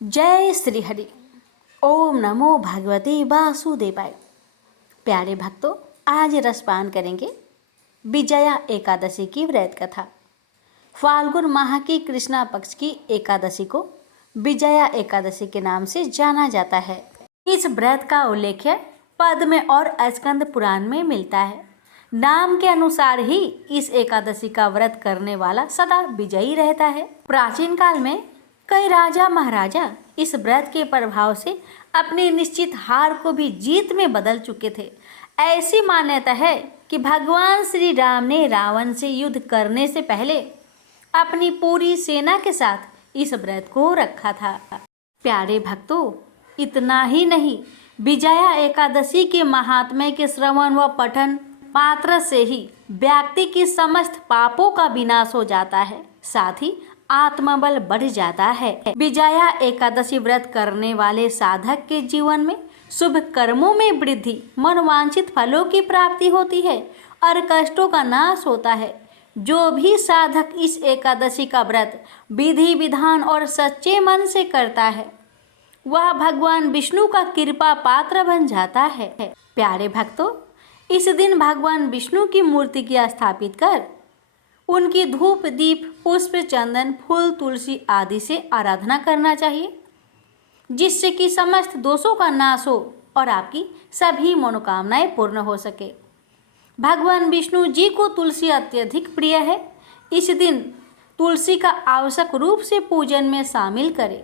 जय श्री हरि। ओम नमो भगवते वासुदेवाय। प्यारे भक्तों, आज रसपान करेंगे विजया एकादशी की व्रत कथा। फाल्गुन माह की कृष्णा पक्ष की एकादशी को विजया एकादशी के नाम से जाना जाता है। इस व्रत का उल्लेख पद्म और स्कंद पुराण में मिलता है। नाम के अनुसार ही इस एकादशी का व्रत करने वाला सदा विजयी रहता है। प्राचीन काल में कई राजा महाराजा इस व्रत के प्रभाव से अपनी निश्चित हार को भी जीत में बदल चुके थे। ऐसी मान्यता है कि भगवान श्री राम ने रावण से युद्ध करने से पहले अपनी पूरी सेना के साथ इस व्रत को रखा था। प्यारे भक्तों, इतना ही नहीं, विजया एकादशी के महात्म्य के श्रवण व पठन मात्र से ही व्यक्ति की समस्त पापों का विनाश हो जाता है, साथ ही आत्मबल बढ़ जाता है। विजया एकादशी व्रत करने वाले साधक के जीवन में शुभ कर्मों में वृद्धि, मनोवांछित फलों की प्राप्ति होती है और कष्टों का नाश होता है। जो भी साधक इस एकादशी का व्रत विधि विधान और सच्चे मन से करता है, वह भगवान विष्णु का कृपा पात्र बन जाता है। प्यारे भक्तों, इस दिन भगवान विष्णु की मूर्ति की स्थापित कर उनकी धूप दीप पुष्प चंदन फूल तुलसी आदि से आराधना करना चाहिए, जिससे कि समस्त दोषों का नाश हो और आपकी सभी मनोकामनाएं पूर्ण हो सके। भगवान विष्णु जी को तुलसी अत्यधिक प्रिय है। इस दिन तुलसी का आवश्यक रूप से पूजन में शामिल करें।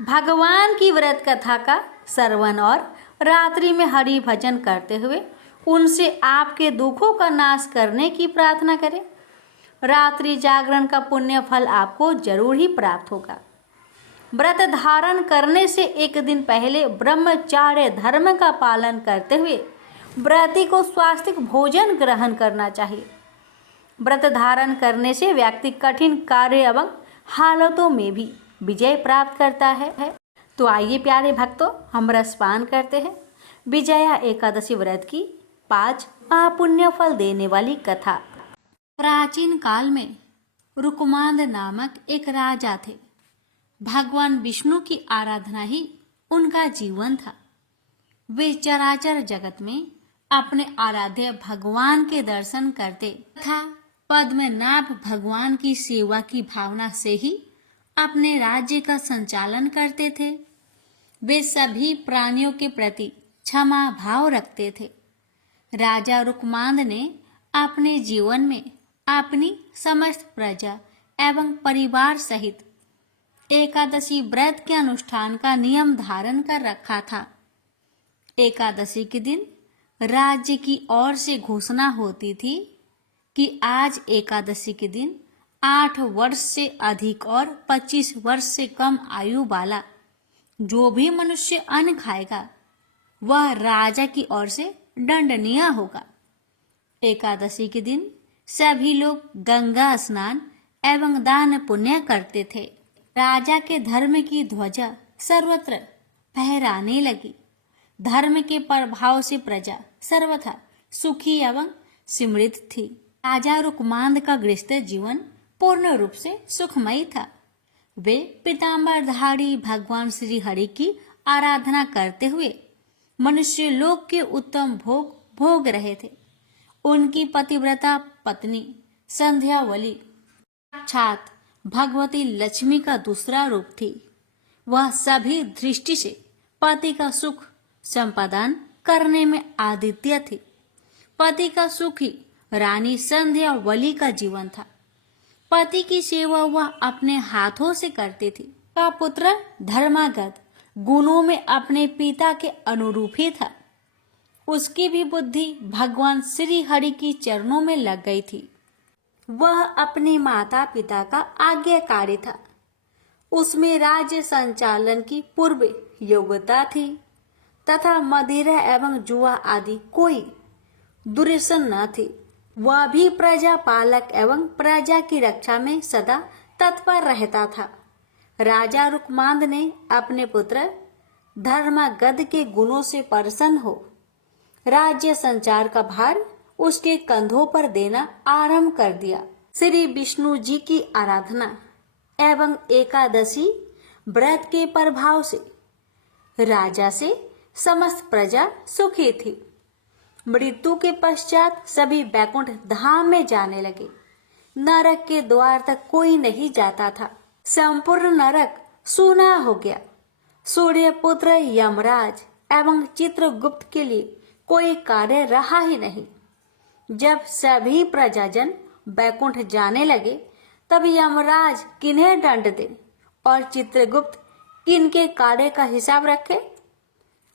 भगवान की व्रत कथा का श्रवण और रात्रि में हरि भजन करते हुए उनसे आपके दुखों का नाश करने की प्रार्थना करें। रात्रि जागरण का पुण्य फल आपको जरूर ही प्राप्त होगा। व्रत धारण करने से एक दिन पहले ब्रह्मचार्य धर्म का पालन करते हुए व्रती को स्वास्थ्य भोजन ग्रहण करना चाहिए। व्रत धारण करने से व्यक्ति कठिन कार्य एवं हालतों में भी विजय प्राप्त करता है। तो आइए प्यारे भक्तों, हम रसपान करते हैं विजया एकादशी व्रत की 5 पुण्य फल देने वाली कथा। प्राचीन काल में रुकमांद नामक एक राजा थे। भगवान विष्णु की आराधना ही उनका जीवन था। वे चराचर जगत में अपने आराध्य भगवान के दर्शन करते तथा पद्मनाभ भगवान की सेवा की भावना से ही अपने राज्य का संचालन करते थे। वे सभी प्राणियों के प्रति क्षमा भाव रखते थे। राजा रुकमांद ने अपने जीवन में अपनी समस्त प्रजा एवं परिवार सहित एकादशी व्रत के अनुष्ठान का नियम धारण कर रखा था। एकादशी के दिन राज्य की ओर से घोषणा होती थी कि आज एकादशी के दिन 8 वर्ष से अधिक और 25 वर्ष से कम आयु वाला जो भी मनुष्य अन्न खाएगा वह राजा की ओर से दंडनीय होगा। एकादशी के दिन सभी लोग गंगा स्नान एवं दान पुण्य करते थे। राजा के धर्म की ध्वजा सर्वत्र फहराने लगी। धर्म के प्रभाव से प्रजा सर्वथा सुखी एवं समृद्ध थी। राजा रुकमांद का गृहस्थ जीवन पूर्ण रूप से सुखमयी था। वे पीतांबरधारी भगवान श्री हरि की आराधना करते हुए मनुष्य लोक के उत्तम भोग भोग रहे थे। उनकी पतिव्रता पत्नी संध्यावली साक्षात भगवती लक्ष्मी का दूसरा रूप थी। वह सभी दृष्टि से पति का सुख संपादन करने में आदित्य थी। पति का सुख ही रानी संध्यावली का जीवन था। पति की सेवा वह अपने हाथों से करती थी। का पुत्र धर्मागत गुणों में अपने पिता के अनुरूप ही था। उसकी भी बुद्धि भगवान श्री हरि की चरणों में लग गई थी। वह अपने माता पिता का आज्ञाकारी था। उसमें राज्य संचालन की पूर्व योग्यता थी तथा मदिरा एवं जुआ आदि कोई दुर्व्यसन न थी। वह भी प्रजा पालक एवं प्रजा की रक्षा में सदा तत्पर रहता था। राजा रुकमांद ने अपने पुत्र धर्मागध के गुणों से प्रसन्न हो राज्य संचार का भार उसके कंधों पर देना आरंभ कर दिया। श्री विष्णु जी की आराधना एवं एकादशी व्रत के प्रभाव से राजा से समस्त प्रजा सुखी थी। मृत्यु के पश्चात सभी बैकुंठ धाम में जाने लगे। नरक के द्वार तक कोई नहीं जाता था। संपूर्ण नरक सूना हो गया। सूर्यपुत्र यमराज एवं चित्रगुप्त के लिए कोई कार्य रहा ही नहीं। जब सभी प्रजाजन बैकुंठ जाने लगे तब यमराज किन्हें दंड दे और चित्रगुप्त किनके कार्य का हिसाब रखे।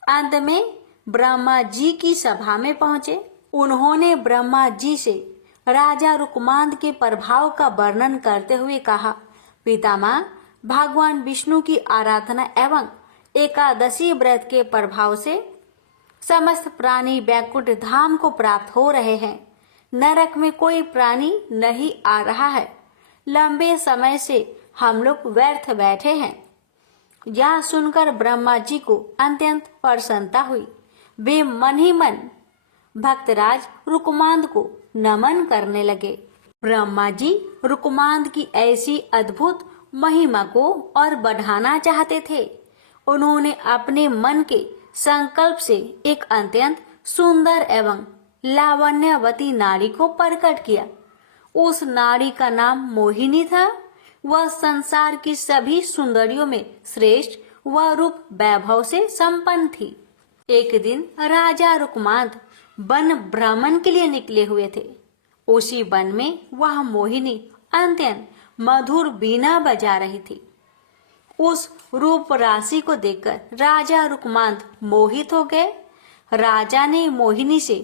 अंत में ब्रह्मा जी की सभा में पहुंचे। उन्होंने ब्रह्मा जी से राजा रुकमांद के प्रभाव का वर्णन करते हुए कहा, पितामह, भगवान विष्णु की आराधना एवं एकादशी व्रत के प्रभाव से समस्त प्राणी बैकुंठ धाम को प्राप्त हो रहे हैं। नरक में कोई प्राणी नहीं आ रहा है। लंबे समय से हम लोग व्यर्थ बैठे हैं। यह सुनकर ब्रह्मा जी को अत्यंत प्रसन्नता हुई। वे मन ही मन भक्तराज रुकमांद को नमन करने लगे। ब्रह्मा जी रुकमांद की ऐसी अद्भुत महिमा को और बढ़ाना चाहते थे। उन्होंने अपने मन के संकल्प से एक अत्यंत सुंदर एवं लावण्यवती नारी को प्रकट किया। उस नारी का नाम मोहिनी था। वह संसार की सभी सुंदरियों में श्रेष्ठ व रूप वैभव से संपन्न थी। एक दिन राजा रुकमांद वन भ्रमण के लिए निकले हुए थे। उसी वन में वह मोहिनी अत्यंत मधुर बीना बजा रही थी। उस रूप राशि को देखकर राजा रुकमांद मोहित हो गए। राजा ने मोहिनी से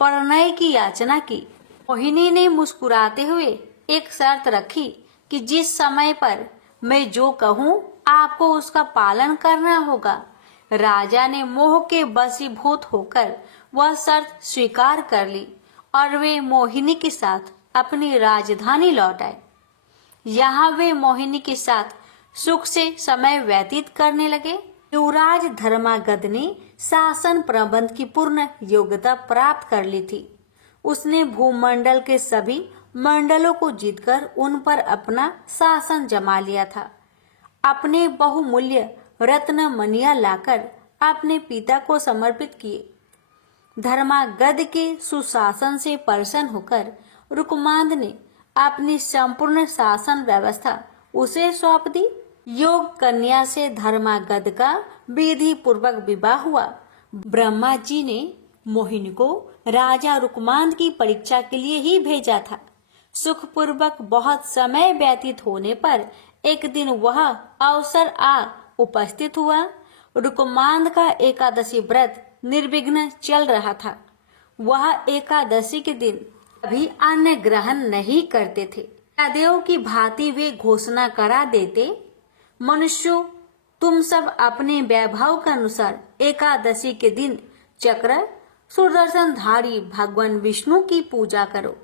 परिणय की याचना की। मोहिनी ने मुस्कुराते हुए एक शर्त रखी कि जिस समय पर मैं जो कहूँ आपको उसका पालन करना होगा। राजा ने मोह के वशीभूत होकर वह शर्त स्वीकार कर ली और वे मोहिनी के साथ अपनी राजधानी लौट आए। यहाँ वे मोहिनी के साथ सुख से समय व्यतीत करने लगे। युवराज धर्मागध ने शासन प्रबंध की पूर्ण योग्यता प्राप्त कर ली थी। उसने भूमंडल के सभी मंडलों को जीतकर उन पर अपना शासन जमा लिया था। अपने बहुमूल्य रत्न मणियां लाकर अपने पिता को समर्पित किए। धर्मागध के सुशासन से प्रसन्न होकर रुकमांद ने अपनी संपूर्ण शासन व्यवस्था उसे सौंप दी। योग कन्या से धर्मागध का विधि पूर्वक विवाह हुआ। ब्रह्मा जी ने मोहिनी को राजा रुकमांद की परीक्षा के लिए ही भेजा था। सुखपूर्वक बहुत समय व्यतीत होने पर एक दिन वह अवसर आ उपस्थित हुआ। रुकमांद का एकादशी व्रत निर्विघ्न चल रहा था। वह एकादशी के दिन कभी अन्न ग्रहण नहीं करते थे। सदैव की भांति वे घोषणा करा देते, मनुष्यों, तुम सब अपने वैभव के अनुसार एकादशी के दिन चक्र सुदर्शनधारी भगवान विष्णु की पूजा करो।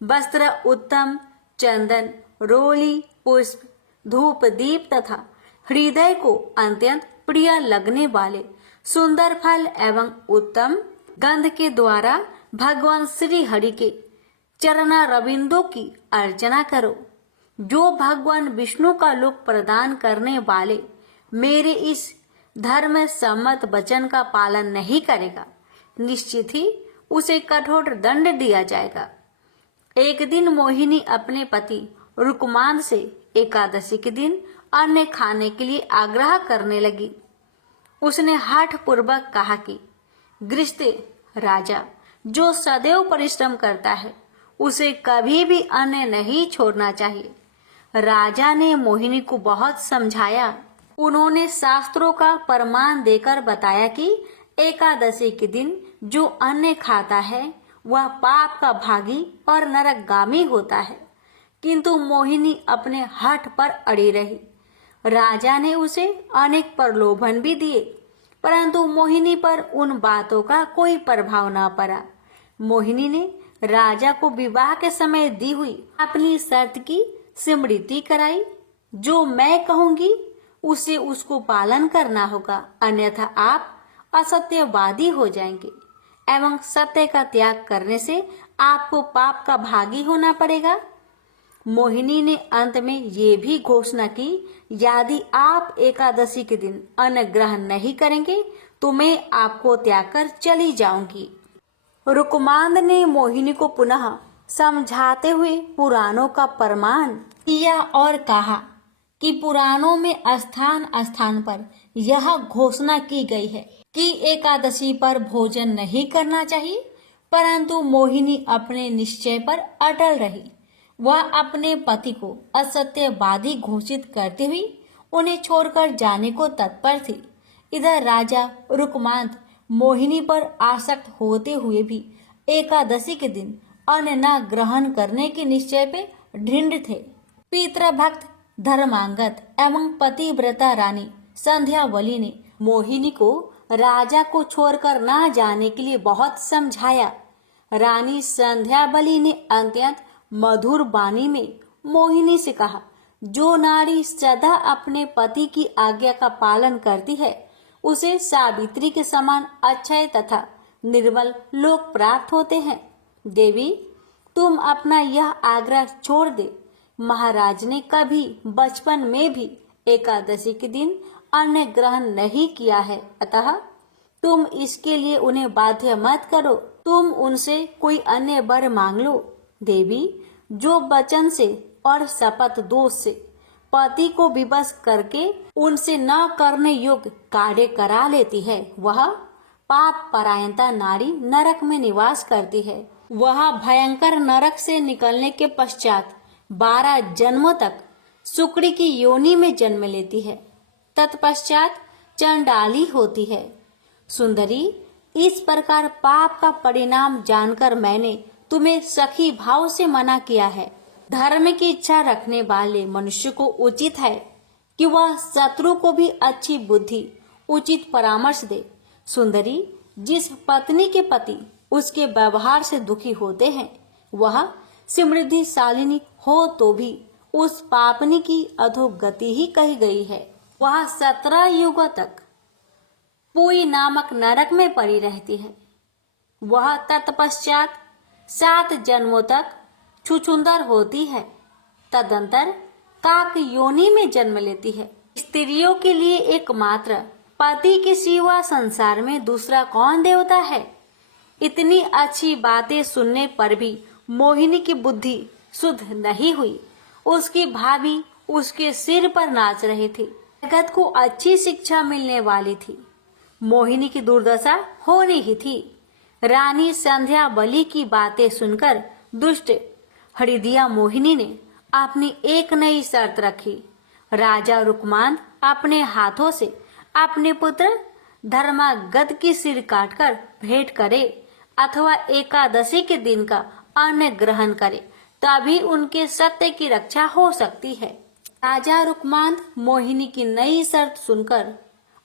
वस्त्र उत्तम, चंदन, रोली, पुष्प, धूप दीप तथा हृदय को अत्यंत प्रिय लगने वाले सुंदर फल एवं उत्तम गंध के द्वारा भगवान श्री हरि के चरणारविंदों की अर्चना करो। जो भगवान विष्णु का लोक प्रदान करने वाले मेरे इस धर्म सम्मत वचन का पालन नहीं करेगा, निश्चित ही उसे कठोर दंड दिया जाएगा। एक दिन मोहिनी अपने पति रुकमांद से एकादशी के दिन अन्न खाने के लिए आग्रह करने लगी। उसने हठ पूर्वक कहा कि गृहस्थ राजा जो सदैव परिश्रम करता है उसे कभी भी अन्न नहीं छोड़ना चाहिए। राजा ने मोहिनी को बहुत समझाया। उन्होंने शास्त्रों का प्रमाण देकर बताया कि एकादशी के दिन जो अन्न खाता है वह पाप का भागी और नरकगामी होता है। किंतु मोहिनी अपने हठ पर अड़ी रही। राजा ने उसे अनेक प्रलोभन भी दिए, परंतु मोहिनी पर उन बातों का कोई प्रभाव न पड़ा। मोहिनी ने राजा को विवाह के समय दी हुई अपनी शर्त की स्मृति कराई। जो मैं कहूंगी उसे उसको पालन करना होगा, अन्यथा आप असत्यवादी हो जाएंगे एवं सत्य का त्याग करने से आपको पाप का भागी होना पड़ेगा। मोहिनी ने अंत में ये भी घोषणा की, यदि आप एकादशी के दिन अन्न ग्रहण नहीं करेंगे तो मैं आपको त्याग कर चली जाऊंगी। रुकमांद ने मोहिनी को पुनः समझाते हुए पुराणों का प्रमाण किया और कहा कि पुराणों में स्थान स्थान पर यह घोषणा की गई है कि एकादशी पर भोजन नहीं करना चाहिए, परंतु मोहिनी अपने निश्चय पर अटल रही। वह अपने पति को असत्यवादी घोषित करती हुई उन्हें छोड़कर जाने को तत्पर थी। इधर राजा रुकमांद मोहिनी पर आसक्त होते हुए भी एकादशी के दिन अन्न न ग्रहण करने के निश्चय पे दृढ़ थे। पितृभक्त धर्मांगद एवं पतिव्रता रानी संध्यावली ने मोहिनी को राजा को छोड़कर न जाने के लिए बहुत समझाया। रानी संध्यावली ने अत्यंत मधुर वाणी में मोहिनी से कहा, जो नारी सदा अपने पति की आज्ञा का पालन करती है उसे सावित्री के समान अक्षय तथा निर्मल लोक प्राप्त होते हैं। देवी, तुम अपना यह आग्रह छोड़ दे। महाराज ने कभी बचपन में भी एकादशी के दिन अन्न ग्रहण नहीं किया है, अतः तुम इसके लिए उन्हें बाध्य मत करो। तुम उनसे कोई अन्य वर मांग लो। देवी, जो वचन से और शपथ दोष से पति को विवश करके उनसे न करने योग्य कार्य करा लेती है, वह पाप परायणता नारी नरक में निवास करती है। वह भयंकर नरक से निकलने के पश्चात 12 जन्मों तक सुकड़ी की योनि में जन्म लेती है, तत्पश्चात चंडाली होती है। सुंदरी, इस प्रकार पाप का परिणाम जानकर मैंने तुम्हें सखी भाव से मना किया है। धर्म की इच्छा रखने वाले मनुष्य को उचित है कि वह शत्रु को भी अच्छी बुद्धि, उचित परामर्श दे। सुंदरी, जिस पत्नी के पति उसके व्यवहार से दुखी होते हैं, वह समृद्धिशालिनी हो तो भी उस पापनी की अधोगति ही कही गई है। वह 17 युगों तक पुई नामक नरक में पड़ी रहती है। वह तत्पश्चात 7 जन्मों तक छुछुंदर होती है, तदंतर काक योनि में जन्म लेती है। स्त्रियों के लिए एकमात्र पति के सिवा संसार में दूसरा कौन देवता है। इतनी अच्छी बातें सुनने पर भी मोहिनी की बुद्धि शुद्ध नहीं हुई। उसकी भाभी उसके सिर पर नाच रही थी। जगत को अच्छी शिक्षा मिलने वाली थी, मोहिनी की दुर्दशा होनी ही थी। रानी संध्यावली की बातें सुनकर दुष्ट हृदया मोहिनी ने अपनी एक नई शर्त रखी। राजा रुकमांद अपने हाथों से अपने पुत्र धर्मागद की सिर काटकर भेंट करे अथवा एकादशी के दिन का अन्न ग्रहण करे, तभी उनके सत्य की रक्षा हो सकती है। राजा रुकमांद मोहिनी की नई शर्त सुनकर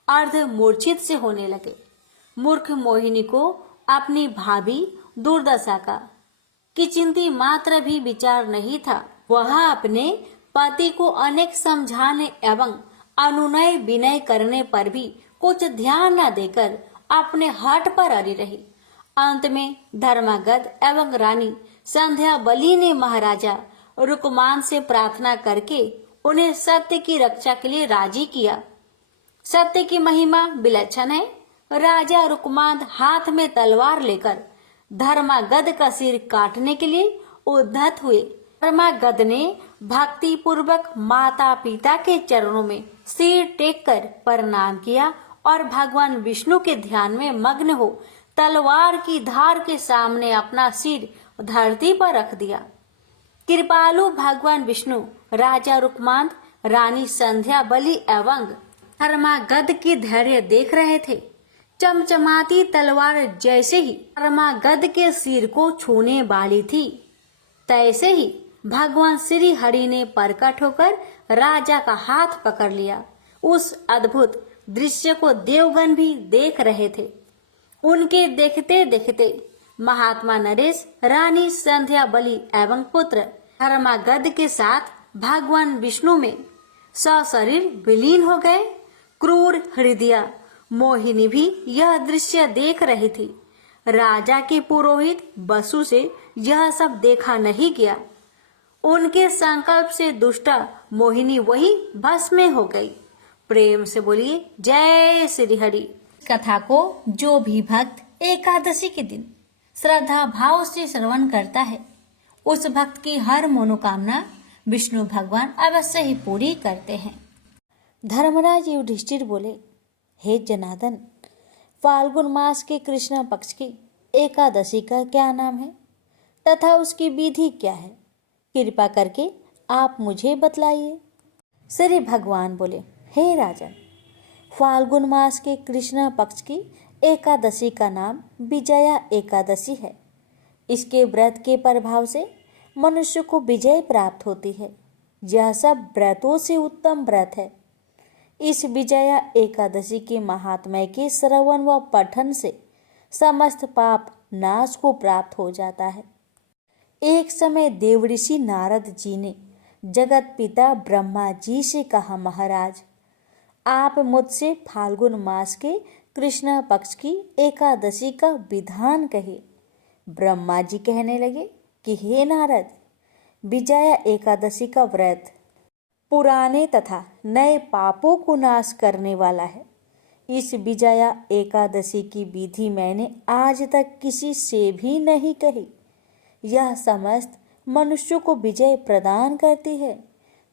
अर्ध मूर्छित से होने लगे। मूर्ख मोहिनी को अपनी भाभी दुर्दशा का किंचित मात्र भी विचार नहीं था। वह अपने पति को अनेक समझाने एवं अनुनय विनय करने पर भी कुछ ध्यान न देकर अपने हठ पर अड़ी रही। अंत में धर्मागद एवं रानी संध्यावली ने महाराजा रुकमांद से प्रार्थना करके उन्हें सत्य की रक्षा के लिए राजी किया। सत्य की महिमा विलक्षण है। राजा रुकमांद हाथ में तलवार लेकर धर्मागद का सिर काटने के लिए उद्धत हुए। धर्मागद ने भक्ति पूर्वक माता पिता के चरणों में सिर टेक कर प्रणाम किया और भगवान विष्णु के ध्यान में मग्न हो तलवार की धार के सामने अपना सिर धरती पर रख दिया। कृपालु भगवान विष्णु राजा रुकमांद, रानी संध्यावली एवं धर्मागद की धैर्य देख रहे थे। चमचमाती तलवार जैसे ही धर्मागद के सिर को छूने वाली थी, तैसे ही भगवान श्री हरि ने प्रकट होकर राजा का हाथ पकड़ लिया। उस अद्भुत दृश्य को देवगण भी देख रहे थे। उनके देखते देखते महात्मा नरेश रानी संध्यावली एवं पुत्र धर्मागद के साथ भगवान विष्णु में सशरीर विलीन हो गए। क्रूर हृदया मोहिनी भी यह दृश्य देख रही थी। राजा के पुरोहित बसु से यह सब देखा नहीं गया। उनके संकल्प से दुष्टा मोहिनी वही भस्म हो गई। प्रेम से बोलिए जय श्री हरि। कथा को जो भी भक्त एकादशी के दिन श्रद्धा भाव से श्रवण करता है, उस भक्त की हर मनोकामना विष्णु भगवान अवश्य ही पूरी करते हैं। धर्मराज युधिष्ठिर बोले, हे जनार्दन, फाल्गुन मास के कृष्ण पक्ष की एकादशी का क्या नाम है तथा उसकी विधि क्या है? कृपा करके आप मुझे बतलाइए। श्री भगवान बोले, हे राजन, फाल्गुन मास के कृष्ण पक्ष की एकादशी का नाम विजया एकादशी है। इसके व्रत के प्रभाव से मनुष्य को विजय प्राप्त होती है। यह सब व्रतों से उत्तम व्रत है। इस विजया एकादशी के महात्म्य के श्रवण व पठन से समस्त पाप नाश को प्राप्त हो जाता है। एक समय देवऋषि नारद जी ने जगत पिता ब्रह्मा जी से कहा, महाराज, आप मुझसे फाल्गुन मास के कृष्ण पक्ष की एकादशी का विधान कहिए। ब्रह्मा जी कहने लगे कि हे नारद, विजया एकादशी का व्रत पुराने तथा नए पापों को नाश करने वाला है। इस विजया एकादशी की विधि मैंने आज तक किसी से भी नहीं कही। यह समस्त मनुष्यों को विजय प्रदान करती है।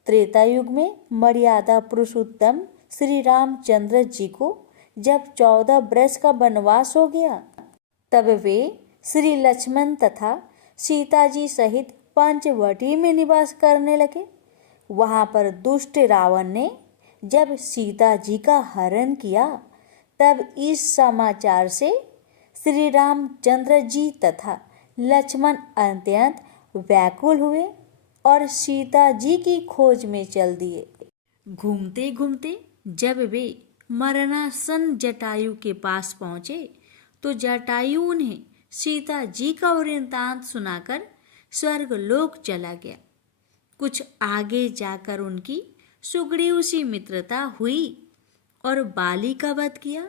त्रेता युग में मर्यादा पुरुषोत्तम श्री रामचंद्र जी को जब 14 वर्ष का वनवास हो गया, तब वे श्री लक्ष्मण तथा सीता जी सहित पंचवटी में निवास करने लगे। वहां पर दुष्ट रावण ने जब सीता जी का हरण किया, तब इस समाचार से श्री रामचंद्र जी तथा लक्ष्मण अत्यंत व्याकुल हुए और सीता जी की खोज में चल दिए। घूमते घूमते जब वे मरणासन जटायु के पास पहुंचे, तो जटायु उन्हें सीता जी का वृत्तांत सुनाकर स्वर्गलोक चला गया। कुछ आगे जाकर उनकी सुग्रीव से मित्रता हुई और बाली का वध किया।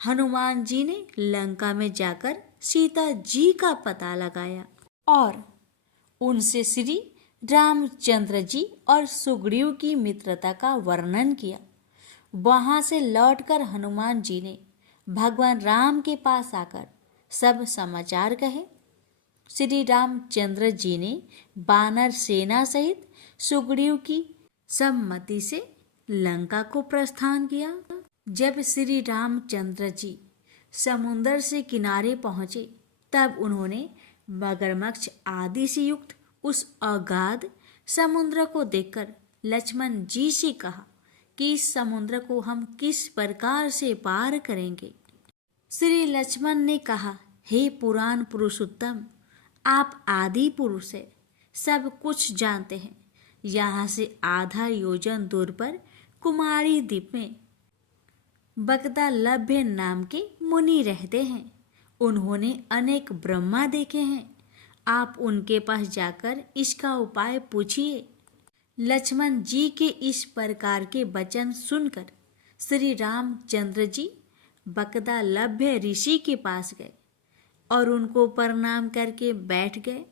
हनुमान जी ने लंका में जाकर सीता जी का पता लगाया और उनसे श्री रामचंद्र जी और सुग्रीव की मित्रता का वर्णन किया। वहां से लौटकर हनुमान जी ने भगवान राम के पास आकर सब समाचार कहे। श्री रामचंद्र जी ने वानर सेना सहित सुग्रीव की सम्मति से लंका को प्रस्थान किया। जब श्री रामचंद्र जी समुंदर से किनारे पहुंचे, तब उन्होंने मगरमच्छ आदि से युक्त उस अगाध समुद्र को देखकर लक्ष्मण जी से कहा कि इस समुद्र को हम किस प्रकार से पार करेंगे। श्री लक्ष्मण ने कहा, हे पुराण पुरुषोत्तम, आप आदि पुरुष है, सब कुछ जानते हैं। यहाँ से आधा योजन दूर पर कुमारी द्वीप में बगदालभ्य नाम के मुनि रहते हैं। उन्होंने अनेक ब्रह्मा देखे हैं। आप उनके पास जाकर इसका उपाय पूछिए। लक्ष्मण जी के इस प्रकार के वचन सुनकर श्री रामचंद्र जी बगदालभ्य ऋषि के पास गए और उनको प्रणाम करके बैठ गए।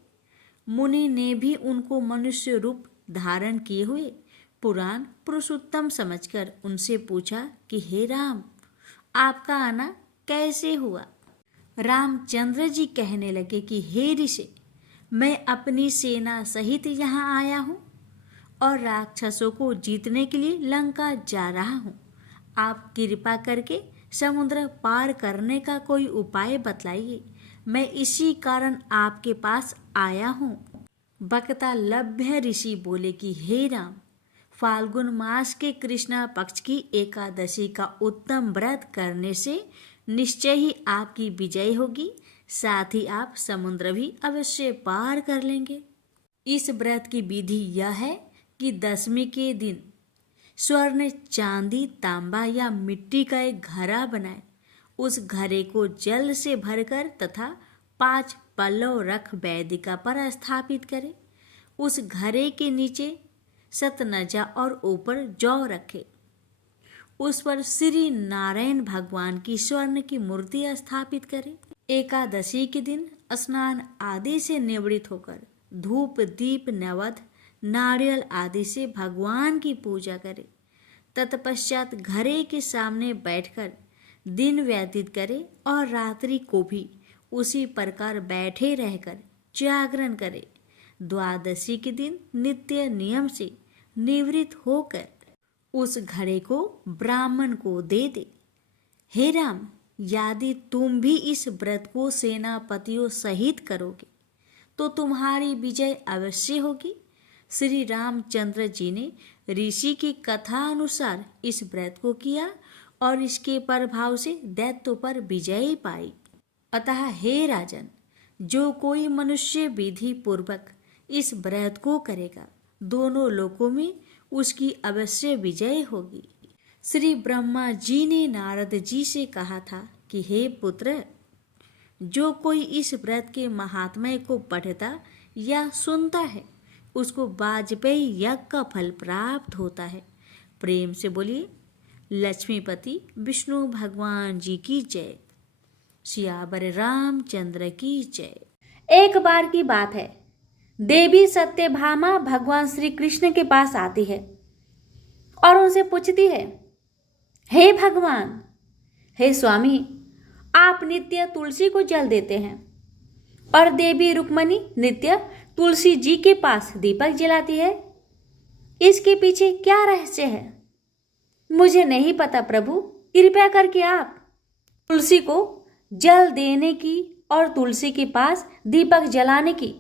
मुनि ने भी उनको मनुष्य रूप धारण किए हुए पुराण पुरुषोत्तम समझकर उनसे पूछा कि हे राम, आपका आना कैसे हुआ? रामचंद्र जी कहने लगे कि हे ऋषि, मैं अपनी सेना सहित यहाँ आया हूँ और राक्षसों को जीतने के लिए लंका जा रहा हूँ। आप कृपा करके समुद्र पार करने का कोई उपाय बतलाइए। मैं इसी कारण आपके पास आया हूँ। बगदालभ्य ऋषि बोले कि हे राम, फाल्गुन मास के कृष्णा पक्ष की एकादशी का उत्तम व्रत करने से निश्चय ही आपकी विजय होगी, साथ ही आप समुद्र भी अवश्य पार कर लेंगे। इस व्रत की विधि यह है कि दशमी के दिन स्वर्ण, चांदी, तांबा या मिट्टी का एक घड़ा बनाए। उस घड़े को जल से भरकर तथा 5 पल्लव रख वेदिका पर स्थापित करें। उस घड़े के नीचे सतनजा और ऊपर जौ रखे। उस पर श्री नारायण भगवान की स्वर्ण की मूर्ति स्थापित करें। एकादशी के दिन स्नान आदि से निवृत्त होकर धूप दीप नवध नारियल आदि से भगवान की पूजा करे। तत्पश्चात घरे के सामने बैठकर दिन व्यतीत करे और रात्रि को भी उसी प्रकार बैठे रहकर जागरण करे। द्वादशी के दिन नित्य नियम से निवृत्त होकर उस घड़े को ब्राह्मण को दे दे। हे राम, यदि तुम भी इस व्रत को सेनापतियों सहित करोगे तो तुम्हारी विजय अवश्य होगी। श्री रामचंद्र जी ने ऋषि की कथा अनुसार इस व्रत को किया और इसके प्रभाव से दैत्यों पर विजय पाई। अतः हे राजन, जो कोई मनुष्य विधि पूर्वक इस व्रत को करेगा दोनों लोकों में उसकी अवश्य विजय होगी। श्री ब्रह्मा जी ने नारद जी से कहा था कि हे पुत्र, जो कोई इस व्रत के महात्म्य को पढ़ता या सुनता है उसको वाजपेयी यज्ञ का फल प्राप्त होता है। प्रेम से बोलिए लक्ष्मीपति विष्णु भगवान जी की जय। सियावर रामचंद्र की जय। एक बार की बात है, देवी सत्यभामा भगवान श्री कृष्ण के पास आती है और उनसे पूछती है, हे भगवान, हे स्वामी, आप नित्य तुलसी को जल देते हैं और देवी रुक्मणी नित्य तुलसी जी के पास दीपक जलाती है। इसके पीछे क्या रहस्य है? मुझे नहीं पता प्रभु, कृपया करके आप तुलसी को जल देने की और तुलसी के पास दीपक जलाने की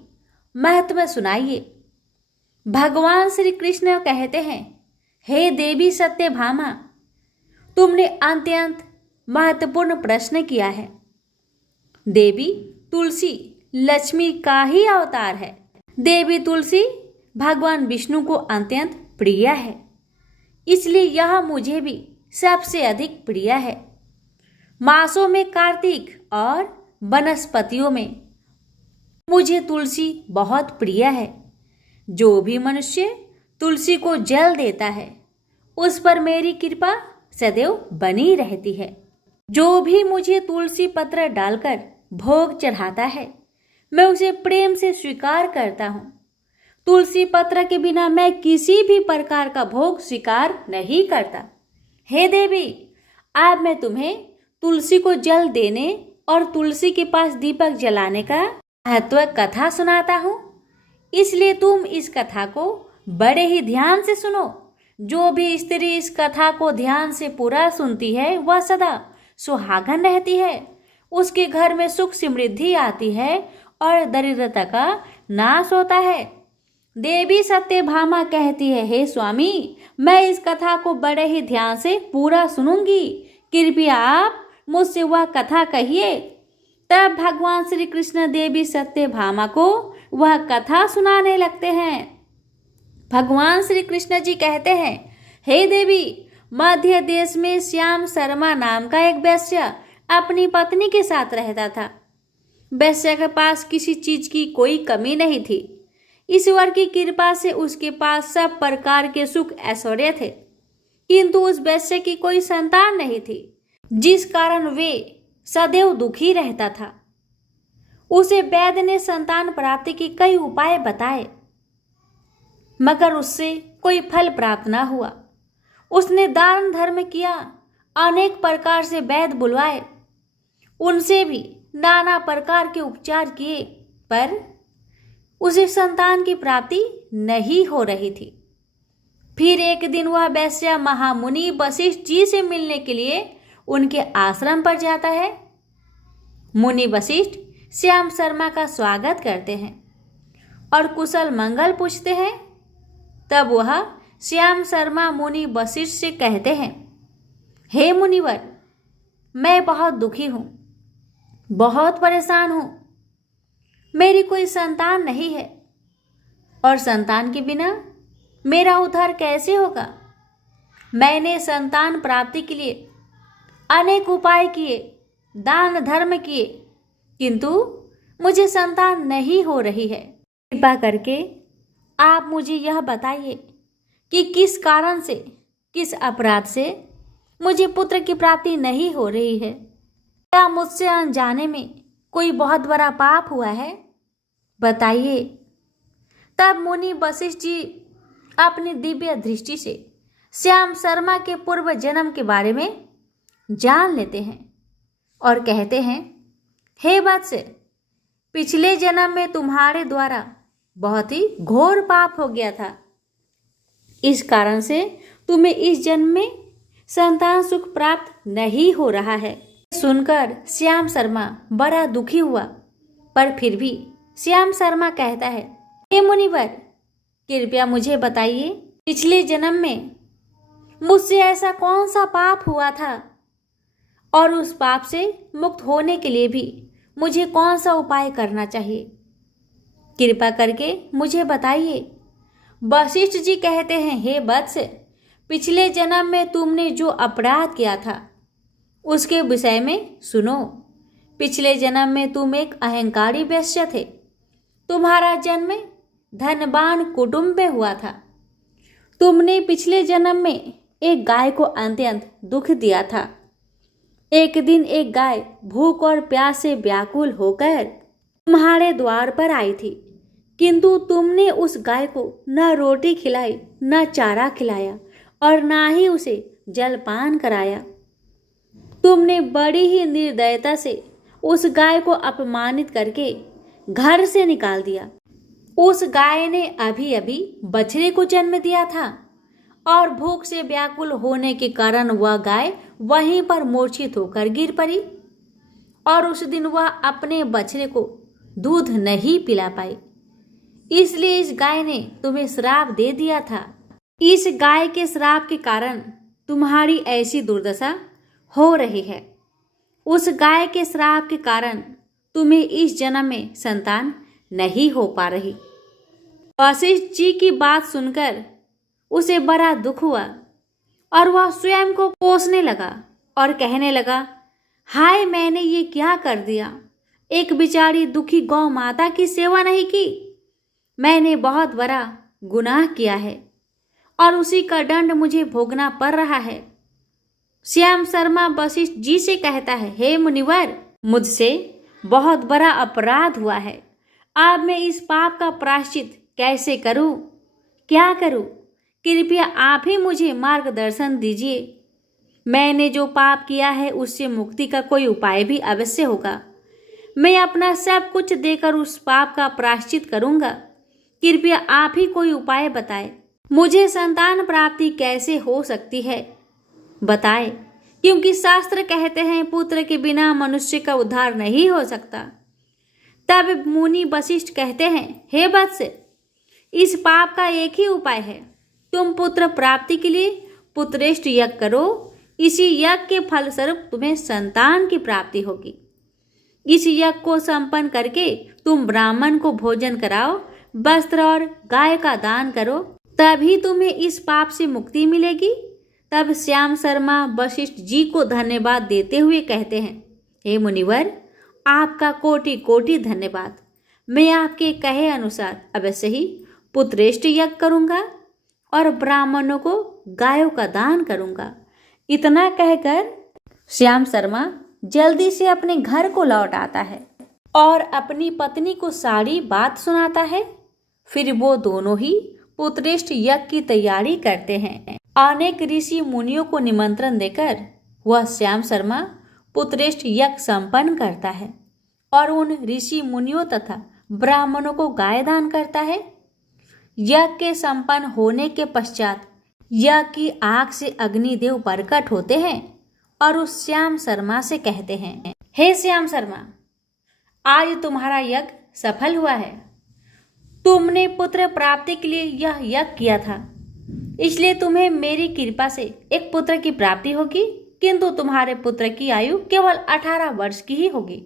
महत्व सुनाइए। भगवान श्री कृष्ण कहते हैं, हे देवी सत्यभामा, तुमने अत्यंत महत्वपूर्ण प्रश्न किया है। देवी तुलसी लक्ष्मी का ही अवतार है। देवी तुलसी भगवान विष्णु को अत्यंत प्रिय है, इसलिए यह मुझे भी सबसे अधिक प्रिय है। मासों में कार्तिक और वनस्पतियों में मुझे तुलसी बहुत प्रिय है। जो भी मनुष्य तुलसी को जल देता है उस पर मेरी कृपा सदैव बनी रहती है। जो भी मुझे तुलसी पत्र डालकर भोग चढ़ाता है मैं उसे प्रेम से स्वीकार करता हूँ। तुलसी पत्र के बिना मैं किसी भी प्रकार का भोग स्वीकार नहीं करता। हे देवी, आज मैं तुम्हें तुलसी को जल देने और तुलसी के पास दीपक जलाने का महत्व कथा सुनाता हूँ, इसलिए तुम इस कथा को बड़े ही ध्यान से सुनो। जो भी स्त्री इस कथा को ध्यान से पूरा सुनती है वह सदा सुहागन रहती है, उसके घर में सुख समृद्धि आती है और दरिद्रता का नाश होता है। देवी सत्यभामा कहती है, हे स्वामी, मैं इस कथा को बड़े ही ध्यान से पूरा सुनूंगी, कृपया आप मुझसे वह कथा कहिए। तब भगवान श्री कृष्ण देवी सत्यभामा को वह कथा सुनाने लगते हैं। भगवान श्री कृष्ण जी कहते हैं, हे देवी, मध्य देश में श्याम शर्मा नाम का एक वैश्य अपनी पत्नी के साथ रहता था। वैश्य के पास किसी चीज की कोई कमी नहीं थी। ईश्वर की कृपा से उसके पास सब प्रकार के सुख ऐश्वर्य थे, किंतु उस वैश्य की कोई संतान नहीं थी, जिस कारण वे सदैव दुखी रहता था। उसे वैद्य ने संतान प्राप्ति के कई उपाय बताए, मगर उससे कोई फल प्राप्त न हुआ। उसने दान धर्म किया, अनेक प्रकार से वैद्य बुलवाए, उनसे भी नाना प्रकार के उपचार किए, पर उसे संतान की प्राप्ति नहीं हो रही थी। फिर एक दिन वह वैश्य महामुनि वशिष्ठ जी से मिलने के लिए उनके आश्रम पर जाता है। मुनि वशिष्ठ श्याम शर्मा का स्वागत करते हैं और कुशल मंगल पूछते हैं। तब वह श्याम शर्मा मुनि वशिष्ठ से कहते हैं, हे मुनिवर, मैं बहुत दुखी हूँ, बहुत परेशान हूँ। मेरी कोई संतान नहीं है और संतान के बिना मेरा उद्धार कैसे होगा। मैंने संतान प्राप्ति के लिए अनेक उपाय किए, दान धर्म किए, किंतु मुझे संतान नहीं हो रही है। कृपा करके आप मुझे यह बताइए कि किस कारण से, किस अपराध से मुझे पुत्र की प्राप्ति नहीं हो रही है। क्या मुझसे अनजाने में कोई बहुत बड़ा पाप हुआ है? बताइए, तब मुनि वशिष्ठ जी अपनी दिव्य दृष्टि से श्याम शर्मा के पूर्व जन्म के बारे में जान लेते हैं और कहते हैं, हे वत्स, पिछले जन्म में तुम्हारे द्वारा बहुत ही घोर पाप हो गया था। इस कारण से तुम्हें इस जन्म में संतान सुख प्राप्त नहीं हो रहा है। सुनकर श्याम शर्मा बड़ा दुखी हुआ, पर फिर भी श्याम शर्मा कहता है, हे मुनिवर, कृपया मुझे बताइए, पिछले जन्म में मुझसे ऐसा कौन सा पाप हुआ था और उस पाप से मुक्त होने के लिए भी मुझे कौन सा उपाय करना चाहिए? कृपा करके मुझे बताइए। वशिष्ठ जी कहते हैं, हे वत्स, पिछले जन्म में तुमने जो अपराध किया था उसके विषय में सुनो। पिछले जन्म में तुम एक अहंकारी वैश्य थे। तुम्हारा जन्म धनवान कुटुंब में हुआ था। तुमने पिछले जन्म में एक गाय को अत्यंत दुख दिया था। एक दिन एक गाय भूख और प्यास से व्याकुल होकर तुम्हारे द्वार पर आई थी, किंतु तुमने उस गाय को न रोटी खिलाई, न चारा खिलाया और न ही उसे जलपान कराया। तुमने बड़ी ही निर्दयता से उस गाय को अपमानित करके घर से निकाल दिया। उस गाय ने अभी अभी बछड़े को जन्म दिया था और भूख से व्याकुल होने के कारण वह गाय वहीं पर मूर्छित होकर गिर पड़ी और उस दिन वह अपने बछड़े को दूध नहीं पिला पाई। इसलिए इस गाय ने तुम्हें श्राप दे दिया था। इस गाय के श्राप के कारण तुम्हारी ऐसी दुर्दशा हो रही है। उस गाय के श्राप के कारण तुम्हें इस जन्म में संतान नहीं हो पा रही। वशिष्ठ जी की बात सुनकर उसे बड़ा दुख हुआ और वह स्वयं को कोसने लगा और कहने लगा, हाय, मैंने ये क्या कर दिया। एक बेचारी दुखी गौ माता की सेवा नहीं की। मैंने बहुत बड़ा गुनाह किया है और उसी का दंड मुझे भोगना पड़ रहा है। श्याम शर्मा वशिष्ठ जी से कहता है, हे मुनिवर, मुझसे बहुत बड़ा अपराध हुआ है। अब मैं इस पाप का प्रायश्चित कैसे करूं? क्या करूं? कृपया आप ही मुझे मार्गदर्शन दीजिए। मैंने जो पाप किया है उससे मुक्ति का कोई उपाय भी अवश्य होगा। मैं अपना सब कुछ देकर उस पाप का प्रायश्चित करूंगा। कृपया आप ही कोई उपाय बताएं। मुझे संतान प्राप्ति कैसे हो सकती है, बताएं, क्योंकि शास्त्र कहते हैं पुत्र के बिना मनुष्य का उद्धार नहीं हो सकता। तब मुनि वशिष्ठ कहते हैं, हे वत्स, इस पाप का एक ही उपाय है। तुम पुत्र प्राप्ति के लिए पुत्रेष्ठ यज्ञ करो। इसी यज्ञ के फलस्वरूप तुम्हें संतान की प्राप्ति होगी। इस यज्ञ को संपन्न करके तुम ब्राह्मण को भोजन कराओ, वस्त्र और गाय का दान करो, तभी तुम्हें इस पाप से मुक्ति मिलेगी। तब श्याम शर्मा वशिष्ठ जी को धन्यवाद देते हुए कहते हैं, हे मुनिवर, आपका कोटि कोटि धन्यवाद। मैं आपके कहे अनुसार अवश्य ही पुत्रेष्ठ यज्ञ करूंगा और ब्राह्मणों को गायों का दान करूंगा। इतना कहकर श्याम शर्मा जल्दी से अपने घर को लौट आता है और अपनी पत्नी को सारी बात सुनाता है। फिर वो दोनों ही पुत्रेष्ठ यज्ञ की तैयारी करते हैं। अनेक ऋषि मुनियों को निमंत्रण देकर वह श्याम शर्मा पुत्रेष्ठ यज्ञ संपन्न करता है और उन ऋषि मुनियों तथा ब्राह्मणों को गाय दान करता है। यज्ञ के संपन्न होने के पश्चात यज्ञ की आग से अग्निदेव प्रकट होते हैं और उस श्याम शर्मा से कहते हैं, हे श्याम शर्मा, आज तुम्हारा यज्ञ सफल हुआ है। तुमने पुत्र प्राप्ति के लिए यह यज्ञ किया था, इसलिए तुम्हें मेरी कृपा से एक पुत्र की प्राप्ति होगी, किंतु तुम्हारे पुत्र की आयु केवल 18 वर्ष की ही होगी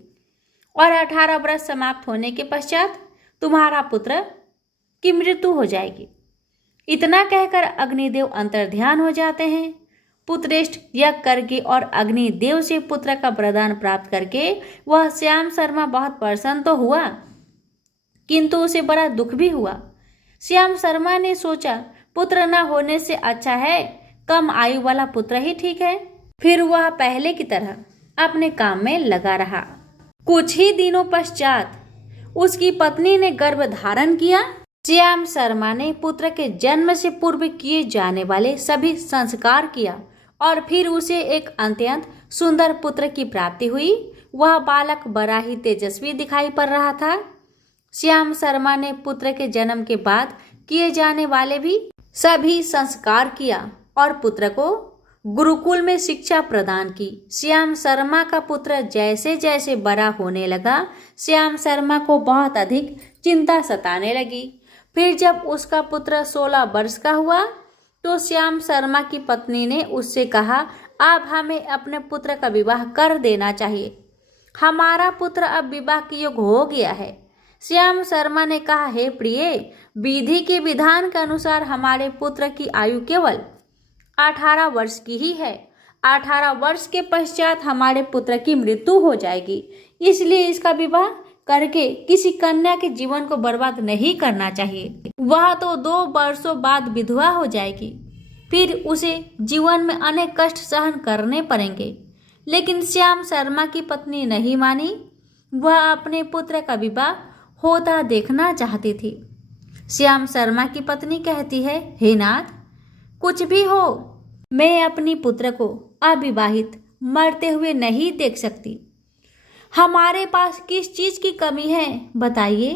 और 18 वर्ष समाप्त होने के पश्चात तुम्हारा पुत्र की मृत्यु हो जाएगी। इतना कहकर अग्निदेव अंतर्ध्यान हो जाते हैं। पुत्रेष्ठ यज्ञ करके और अग्निदेव से पुत्र का वरदान प्राप्त करके वह श्याम शर्मा बहुत प्रसन्न तो हुआ, किंतु उसे बड़ा दुख भी हुआ। श्याम शर्मा ने सोचा, पुत्र न होने से अच्छा है कम आयु वाला पुत्र ही ठीक है। फिर वह पहले की तरह अपने काम में लगा रहा। कुछ ही दिनों पश्चात उसकी पत्नी ने गर्भ धारण किया श्याम शर्मा ने पुत्र के जन्म से पूर्व किए जाने वाले सभी संस्कार किया और फिर उसे एक अत्यंत सुंदर पुत्र की प्राप्ति हुई। वह बालक बड़ा ही तेजस्वी दिखाई पड़ रहा था। श्याम शर्मा ने पुत्र के जन्म के बाद किए जाने वाले भी सभी संस्कार किया और पुत्र को गुरुकुल में शिक्षा प्रदान की। श्याम शर्मा का पुत्र जैसे जैसे बड़ा होने लगा, श्याम शर्मा को बहुत अधिक चिंता सताने लगी। फिर जब उसका पुत्र 16 वर्ष का हुआ तो श्याम शर्मा की पत्नी ने उससे कहा, अब हमें अपने पुत्र का विवाह कर देना चाहिए। हमारा पुत्र अब विवाह के योग्य हो गया है। श्याम शर्मा ने कहा, हे प्रिय, विधि के विधान के अनुसार हमारे पुत्र की आयु केवल 18 वर्ष की ही है। 18 वर्ष के पश्चात हमारे पुत्र की मृत्यु हो जाएगी, इसलिए इसका विवाह करके किसी कन्या के जीवन को बर्बाद नहीं करना चाहिए। वह तो 2 वर्षों बाद विधवा हो जाएगी, फिर उसे जीवन में अनेक कष्ट सहन करने पड़ेंगे। लेकिन श्याम शर्मा की पत्नी नहीं मानी। वह अपने पुत्र का विवाह होता देखना चाहती थी। श्याम शर्मा की पत्नी कहती है, हे नाथ, कुछ भी हो, मैं अपनी पुत्र को अविवाहित मरते हुए नहीं देख सकती। हमारे पास किस चीज की कमी है बताइए।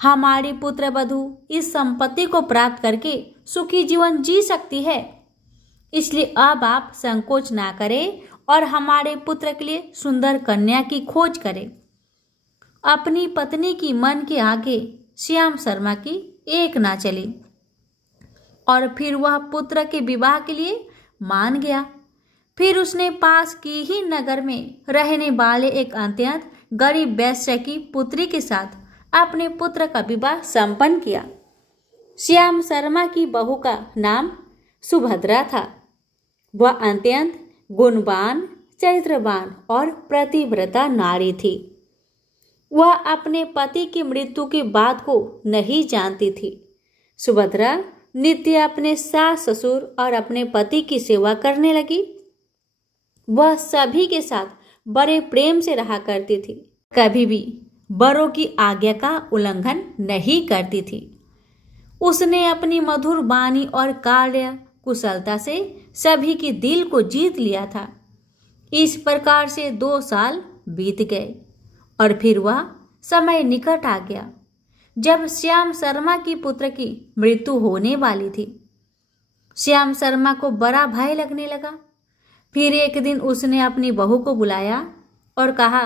हमारी पुत्र वधू इस संपत्ति को प्राप्त करके सुखी जीवन जी सकती है। इसलिए अब आप संकोच ना करें और हमारे पुत्र के लिए सुंदर कन्या की खोज करें। अपनी पत्नी की मन के आगे श्याम शर्मा की एक ना चली और फिर वह पुत्र के विवाह के लिए मान गया। फिर उसने पास की ही नगर में रहने वाले एक अत्यंत गरीब वैश्य की पुत्री के साथ अपने पुत्र का विवाह संपन्न किया। श्याम शर्मा की बहू का नाम सुभद्रा था। वह अत्यंत गुणवान, चरित्रवान और प्रतिव्रता नारी थी। वह अपने पति की मृत्यु की बात को नहीं जानती थी। सुभद्रा नित्य अपने सास ससुर और अपने पति की सेवा करने लगी। वह सभी के साथ बड़े प्रेम से रहा करती थी, कभी भी बड़ों की आज्ञा का उल्लंघन नहीं करती थी। उसने अपनी मधुर वाणी और कार्य कुशलता से सभी के दिल को जीत लिया था। इस प्रकार से 2 साल बीत गए और फिर वह समय निकट आ गया जब श्याम शर्मा की पुत्र की मृत्यु होने वाली थी। श्याम शर्मा को बड़ा भय लगने लगा। फिर एक दिन उसने अपनी बहू को बुलाया और कहा,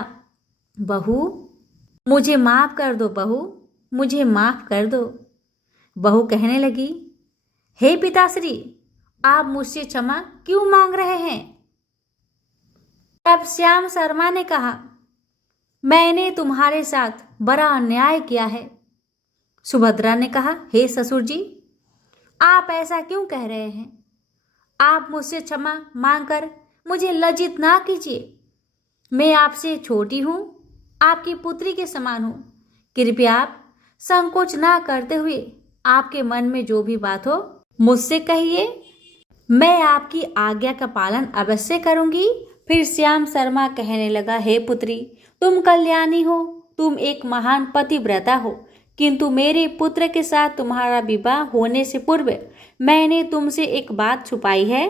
बहू, मुझे माफ कर दो, बहू, मुझे माफ कर दो। बहू कहने लगी, हे पिताश्री, आप मुझसे क्षमा क्यों मांग रहे हैं? तब श्याम शर्मा ने कहा, मैंने तुम्हारे साथ बड़ा अन्याय किया है। सुभद्रा ने कहा, हे ससुर जी, आप ऐसा क्यों कह रहे हैं? आप मुझसे क्षमा मांगकर मुझे लज्जित ना कीजिए। मैं आपसे छोटी हूँ, आपकी पुत्री के समान हूँ। कृपया आप संकोच ना करते हुए आपके मन में जो भी बात हो मुझसे कहिए। मैं आपकी आज्ञा का पालन अवश्य करूँगी। फिर श्याम शर्मा कहने लगा, हे पुत्री, तुम कल्याणी हो, तुम एक महान पतिव्रता हो, किंतु मेरे पुत्र के साथ तुम्हारा विवाह होने से पूर्व मैंने तुमसे एक बात छुपाई है।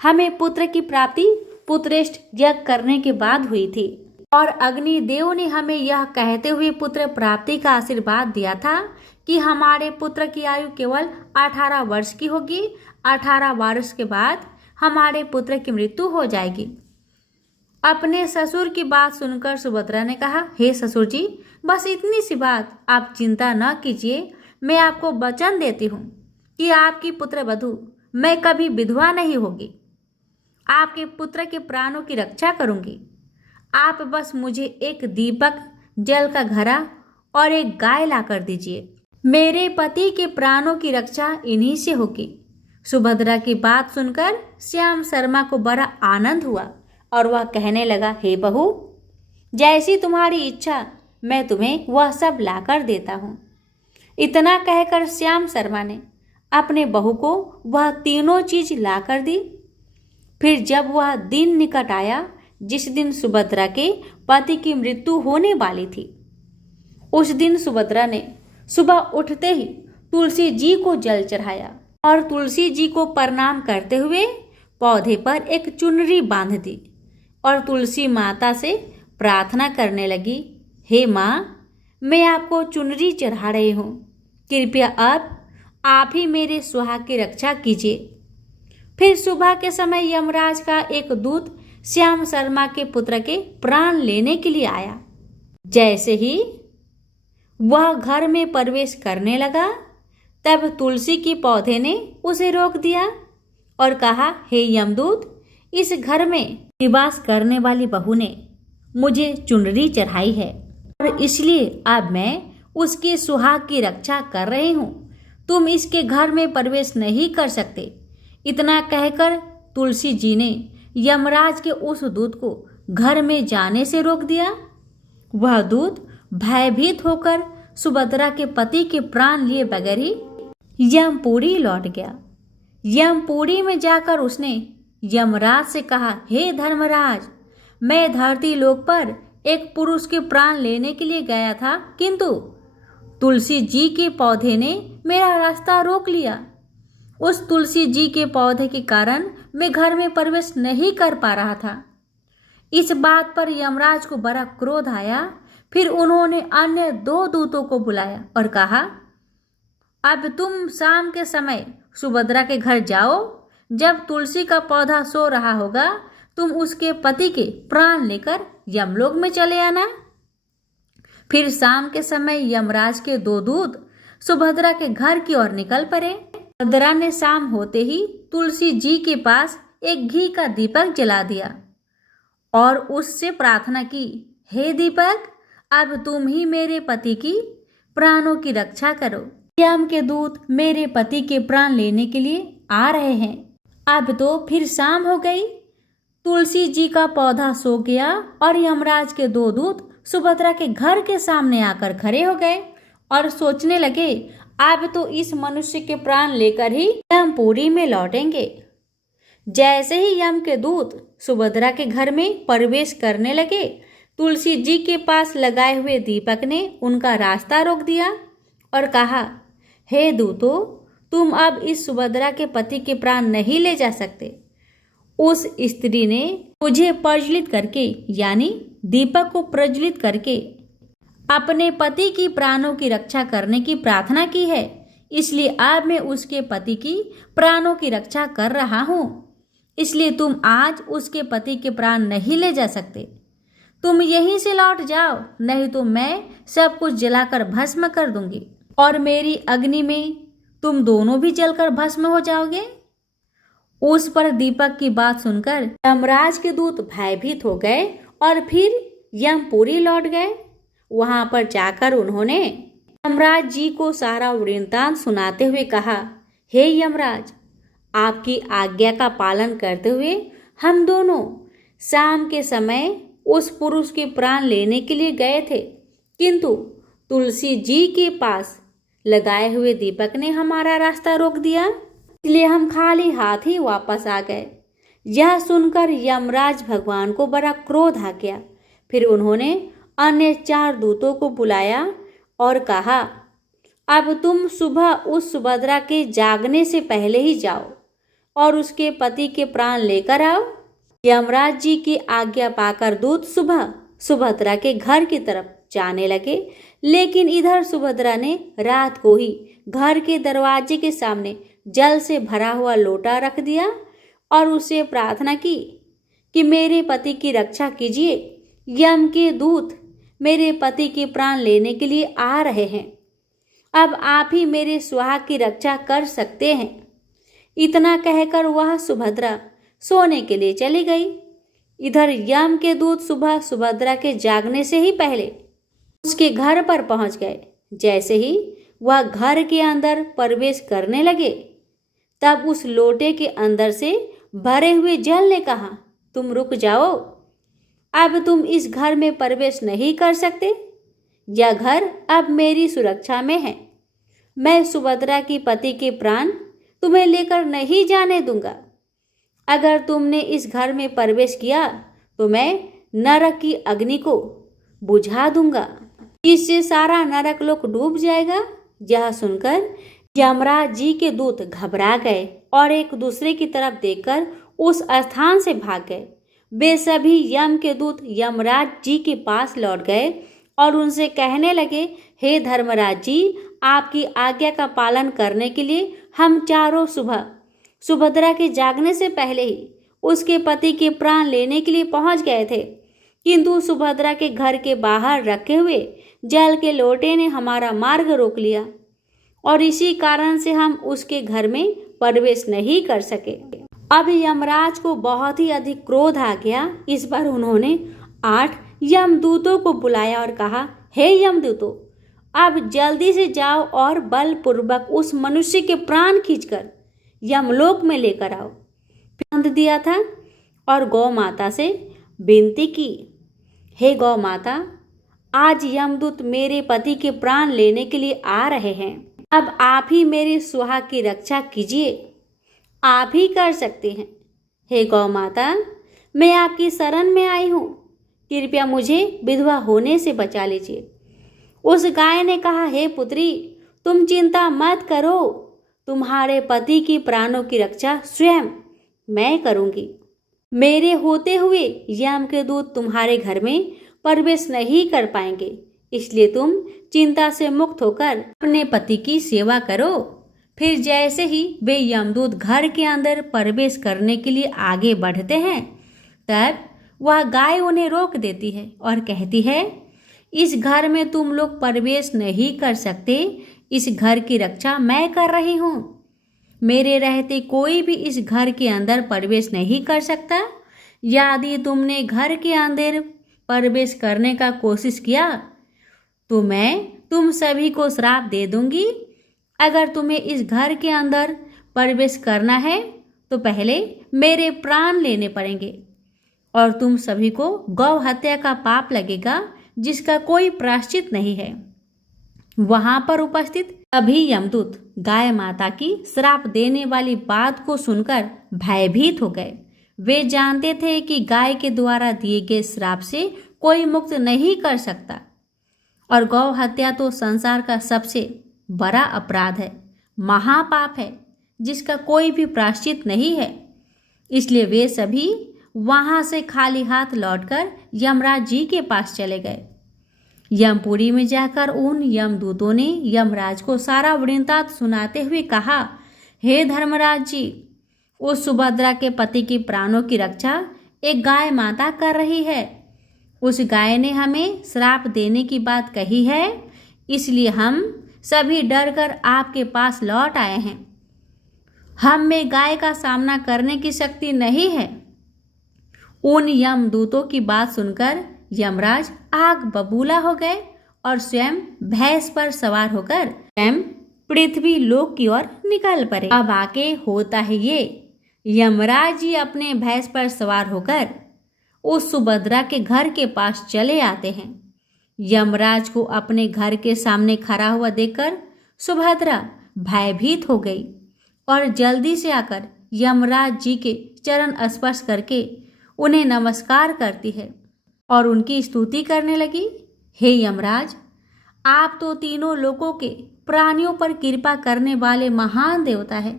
हमें पुत्र की प्राप्ति पुत्रेष्ठ यज्ञ करने के बाद हुई थी और अग्निदेव ने हमें यह कहते हुए पुत्र प्राप्ति का आशीर्वाद दिया था कि हमारे पुत्र की आयु केवल 18 वर्ष की होगी। 18 वर्ष के बाद हमारे पुत्र की मृत्यु हो जाएगी। अपने ससुर की बात सुनकर सुभद्रा ने कहा, हे ससुर जी, बस इतनी सी बात, आप चिंता न कीजिए। मैं आपको वचन देती हूँ कि आपकी पुत्र वधू मैं कभी विधवा नहीं होगी। आपके पुत्र के प्राणों की रक्षा करूँगी। आप बस मुझे एक दीपक, जल का घड़ा और एक गाय ला कर दीजिए। मेरे पति के प्राणों की रक्षा इन्हीं से होगी। सुभद्रा की बात सुनकर श्याम शर्मा को बड़ा आनंद हुआ और वह कहने लगा, हे बहू, जैसी तुम्हारी इच्छा मैं तुम्हें वह सब लाकर देता हूँ। इतना कहकर श्याम शर्मा ने अपने बहू को वह तीनों चीज लाकर दी। फिर जब वह दिन निकट आया जिस दिन सुभद्रा के पति की मृत्यु होने वाली थी, उस दिन सुभद्रा ने सुबह उठते ही तुलसी जी को जल चढ़ाया और तुलसी जी को प्रणाम करते हुए पौधे पर एक चुनरी बांध दी और तुलसी माता से प्रार्थना करने लगी, हे माँ, मैं आपको चुनरी चढ़ा रही हूँ, कृपया अब आप ही मेरे सुहाग की रक्षा कीजिए। फिर सुबह के समय यमराज का एक दूत श्याम शर्मा के पुत्र के प्राण लेने के लिए आया। जैसे ही वह घर में प्रवेश करने लगा, तब तुलसी के पौधे ने उसे रोक दिया और कहा, हे यमदूत, इस घर में निवास करने वाली बहू ने मुझे चुनरी चढ़ाई है और इसलिए अब मैं उसके सुहाग की रक्षा कर रही हूँ। तुम इसके घर में प्रवेश नहीं कर सकते। इतना कहकर तुलसी जी ने यमराज के उस दूत को घर में जाने से रोक दिया। वह दूत भयभीत होकर सुभद्रा के पति के प्राण लिए बगैर ही यमपुरी लौट गया। यमपुरी में जाकर उसने यमराज से कहा, हे धर्मराज, मैं धरती लोक पर एक पुरुष के प्राण लेने के लिए गया था, किंतु तुलसी जी के पौधे ने मेरा रास्ता रोक लिया। उस तुलसी जी के पौधे के कारण मैं घर में प्रवेश नहीं कर पा रहा था। इस बात पर यमराज को बड़ा क्रोध आया। फिर उन्होंने अन्य 2 दूतों को बुलाया और कहा, अब तुम शाम के समय सुभद्रा के घर जाओ। जब तुलसी का पौधा सो रहा होगा, तुम उसके पति के प्राण लेकर यमलोक में चले आना। फिर शाम के समय यमराज के 2 दूत सुभद्रा के घर की ओर निकल पड़े। सुभद्रा ने शाम होते ही तुलसी जी के पास एक घी का दीपक जला दिया और उससे प्रार्थना की, हे दीपक, अब तुम ही मेरे पति की प्राणों की रक्षा करो। यम के दूत मेरे पति के प्राण लेने के लिए आ रहे हैं। अब तो फिर शाम हो गई। तुलसी जी का पौधा सो गया और यमराज के 2 दूत सुभद्रा के घर के सामने आकर खड़े हो गए और सोचने लगे, अब तो इस मनुष्य के प्राण लेकर ही यमपुरी में लौटेंगे। जैसे ही यम के दूत सुभद्रा के घर में प्रवेश करने लगे, तुलसी जी के पास लगाए हुए दीपक ने उनका रास्ता रोक दिया और कहा, हे दूतों, तुम अब इस सुभद्रा के पति के प्राण नहीं ले जा सकते। उस स्त्री ने मुझे प्रज्वलित करके, यानी दीपक को प्रज्वलित करके, अपने पति की प्राणों की रक्षा करने की प्रार्थना की है, इसलिए अब मैं उसके पति की प्राणों की रक्षा कर रहा हूँ। इसलिए तुम आज उसके पति के प्राण नहीं ले जा सकते। तुम यहीं से लौट जाओ, नहीं तो मैं सब कुछ जलाकर भस्म कर दूंगी और मेरी अग्नि में तुम दोनों भी जलकर भस्म हो जाओगे। उस पर दीपक की बात सुनकर यमराज के दूत भयभीत हो गए और फिर यमपुरी लौट गए। वहां पर जाकर उन्होंने यमराज जी को सारा वृत्तांत सुनाते हुए कहा, हे यमराज, आपकी आज्ञा का पालन करते हुए हम दोनों शाम के समय उस पुरुष के प्राण लेने के लिए गए थे, किंतु तुलसी जी के पास लगाए हुए दीपक ने हमारा रास्ता रोक दिया, इसलिए हम खाली हाथ ही वापस आ गए। यह सुनकर यमराज भगवान को बड़ा क्रोध आ गया। फिर उन्होंने अन्य 4 दूतों को बुलाया और कहा, अब तुम सुबह उस सुभद्रा के जागने से पहले ही जाओ और उसके पति के प्राण लेकर आओ। यमराज जी की आज्ञा पाकर दूत सुबह सुभद्रा के घर की तरफ जाने लगे, लेकिन इधर सुभद्रा ने रात को ही घर के दरवाजे के सामने जल से भरा हुआ लोटा रख दिया और उससे प्रार्थना की कि मेरे पति की रक्षा कीजिए। यम के दूत मेरे पति के प्राण लेने के लिए आ रहे हैं। अब आप ही मेरे सुहाग की रक्षा कर सकते हैं। इतना कहकर वह सुभद्रा सोने के लिए चली गई। इधर यम के दूत सुबह सुभद्रा के जागने से ही पहले उसके घर पर पहुंच गए। जैसे ही वह घर के अंदर प्रवेश करने लगे, तब उस लोटे के अंदर से भरे हुए जल ने कहा, तुम रुक जाओ, अब तुम इस घर में प्रवेश नहीं कर सकते। यह घर अब मेरी सुरक्षा में है। मैं सुभद्रा की पति के प्राण तुम्हें लेकर नहीं जाने दूंगा। अगर तुमने इस घर में प्रवेश किया तो मैं नरक की अग्नि को बुझा दूंगा। इससे सारा नरक लोक डूब जाएगा। यह सुनकर यमराज जी के दूत घबरा गए और एक दूसरे की तरफ देखकर उस स्थान से भाग गए। वे सभी यम के दूत यमराज जी के पास लौट गए और उनसे कहने लगे, हे धर्मराज जी, आपकी आज्ञा का पालन करने के लिए हम चारों सुबह सुभद्रा के जागने से पहले ही उसके पति के प्राण लेने के लिए पहुंच गए थे, किंतु सुभद्रा के घर के बाहर रखे हुए जल के लोटे ने हमारा मार्ग रोक लिया और इसी कारण से हम उसके घर में प्रवेश नहीं कर सके। अब यमराज को बहुत ही अधिक क्रोध आ गया। इस बार उन्होंने 8 यमदूतों को बुलाया और कहा, हे यमदूतों, अब जल्दी से जाओ और बलपूर्वक उस मनुष्य के प्राण खींचकर यमलोक में लेकर आओ। फिर दिया था और गौ माता से विनती की, हे गौ माता, आज यमदूत मेरे पति के प्राण लेने के लिए आ रहे हैं। अब आप ही मेरी सुहाग की रक्षा कीजिए, आप ही कर सकते हैं। हे गौ माता, मैं आपकी शरण में आई हूँ, कृपया मुझे विधवा होने से बचा लीजिए। उस गाय ने कहा, हे पुत्री, तुम चिंता मत करो, तुम्हारे पति की प्राणों की रक्षा स्वयं मैं करूंगी। मेरे होते हुए यम के दूत तुम्हारे घर में प्रवेश नहीं कर पाएंगे, इसलिए तुम चिंता से मुक्त होकर अपने पति की सेवा करो। फिर जैसे ही वे यमदूत घर के अंदर प्रवेश करने के लिए आगे बढ़ते हैं, तब वह गाय उन्हें रोक देती है और कहती है, इस घर में तुम लोग प्रवेश नहीं कर सकते, इस घर की रक्षा मैं कर रही हूँ। मेरे रहते कोई भी इस घर के अंदर प्रवेश नहीं कर सकता। यदि तुमने घर के अंदर प्रवेश करने का कोशिश किया तो मैं तुम सभी को श्राप दे दूंगी। अगर तुम्हें इस घर के अंदर प्रवेश करना है तो पहले मेरे प्राण लेने पड़ेंगे और तुम सभी को गौ हत्या का पाप लगेगा, जिसका कोई प्रायश्चित नहीं है। वहां पर उपस्थित सभी यमदूत गाय माता की श्राप देने वाली बात को सुनकर भयभीत हो गए। वे जानते थे कि गाय के द्वारा दिए गए श्राप से कोई मुक्त नहीं कर सकता और गौ हत्या तो संसार का सबसे बड़ा अपराध है, महापाप है, जिसका कोई भी प्रायश्चित नहीं है। इसलिए वे सभी वहां से खाली हाथ लौटकर यमराज जी के पास चले गए। यमपुरी में जाकर उन यमदूतों ने यमराज को सारा वृत्तांत सुनाते हुए कहा, हे धर्मराज जी, उस सुभद्रा के पति की प्राणों की रक्षा एक गाय माता कर रही है। उस गाय ने हमें श्राप देने की बात कही है, इसलिए हम सभी डरकर आपके पास लौट आए हैं। हम में गाय का सामना करने की शक्ति नहीं है। उन यमदूतों की बात सुनकर यमराज आग बबूला हो गए और स्वयं भैंस पर सवार होकर स्वयं पृथ्वी लोक की ओर निकल पड़े। अब आके होता है ये, यमराज जी अपने भैंस पर सवार होकर उस सुभद्रा के घर के पास चले आते हैं। यमराज को अपने घर के सामने खड़ा हुआ देखकर सुभद्रा भयभीत हो गई और जल्दी से आकर यमराज जी के चरण स्पर्श करके उन्हें नमस्कार करती है और उनकी स्तुति करने लगी। हे यमराज, आप तो तीनों लोकों के प्राणियों पर कृपा करने वाले महान देवता है।